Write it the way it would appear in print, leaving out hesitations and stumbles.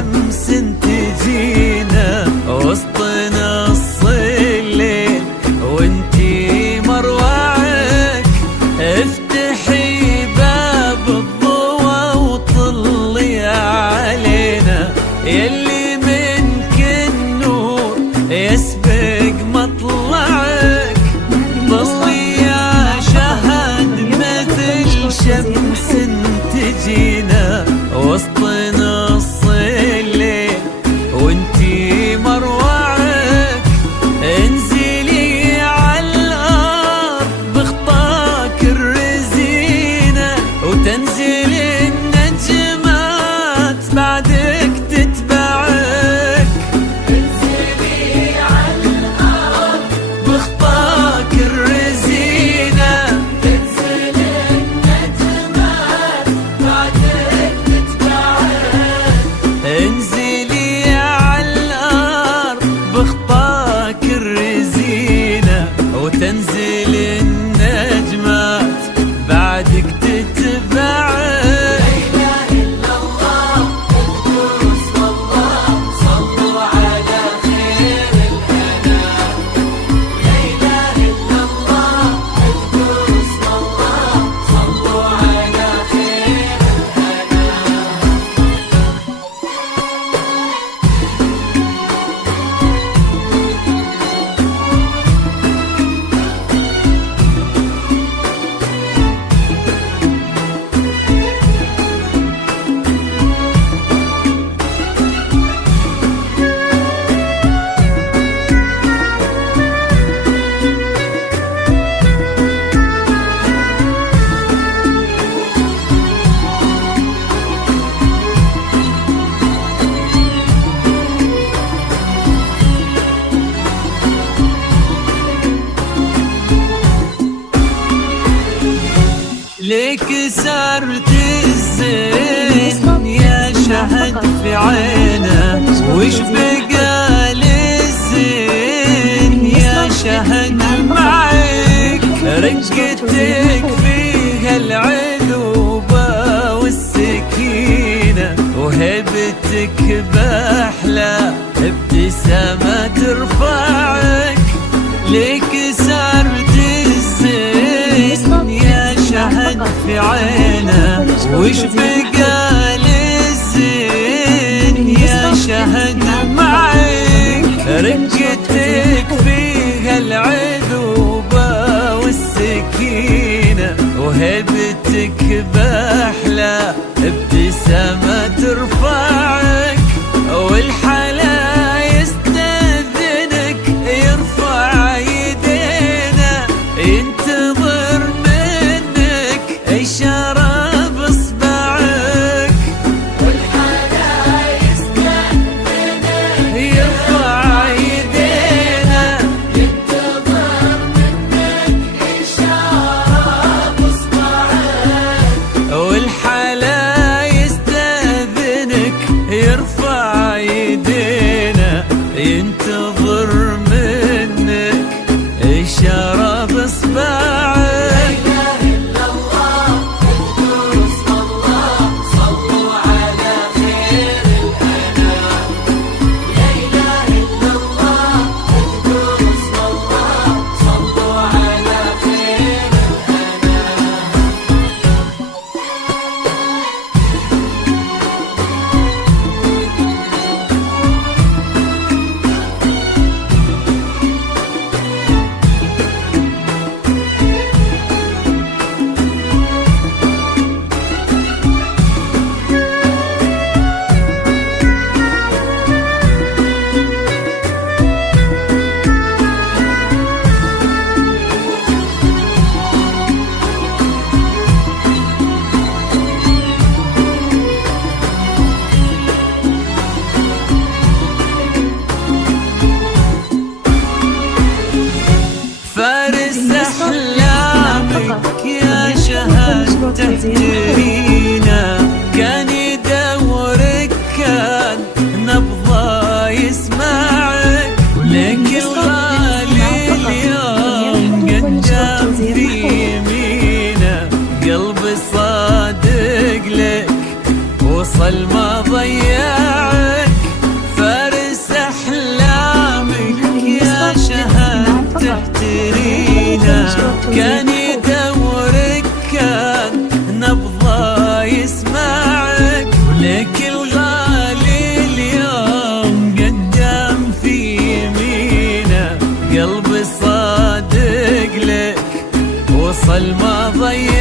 شمس تجينا وسط نص الليل وانتي مروعك، افتحي باب الضوى وطلي علينا، يلي منك النور يسبق مطلعك، طلي يا شهد مثل شمس تجينا وسط نص الليل وانتي مروعك، انزلي على الارض بخطاك الرزينة وتنزل النجمات بعدك تتبعك، انزلي على الارض بخطاك الرزينة تنزل النجمات بعدك تتبعك، انزلي على الارض بخطاك الرزينة وتنزل النجمات بعدك تتبعك. ليك سرت الزين يا شهد في عينه، وش بقى للزين يا شهد معك، رقتك فيها العذوبة والسكينة وهبتك بأحلى ابتسامة ترفعك، ليك سرت الزين يا شهد في عينه، وش بقى للزين يا شهد معك، رقتك فيها العذوبة والسكينة وهبتك بأحلى ابتسامة ترفعك، والحلا يستأذنك يرفع يدينا ينتظر منك إشارة بإصبعك، والحلا يستأذنك يرفع يدينا ينتظر منك إشارة بإصبعك، والحلا يستأذنك يرفع يدينا ينتظر منك إشارة بإصبعك. ظل ما ضيع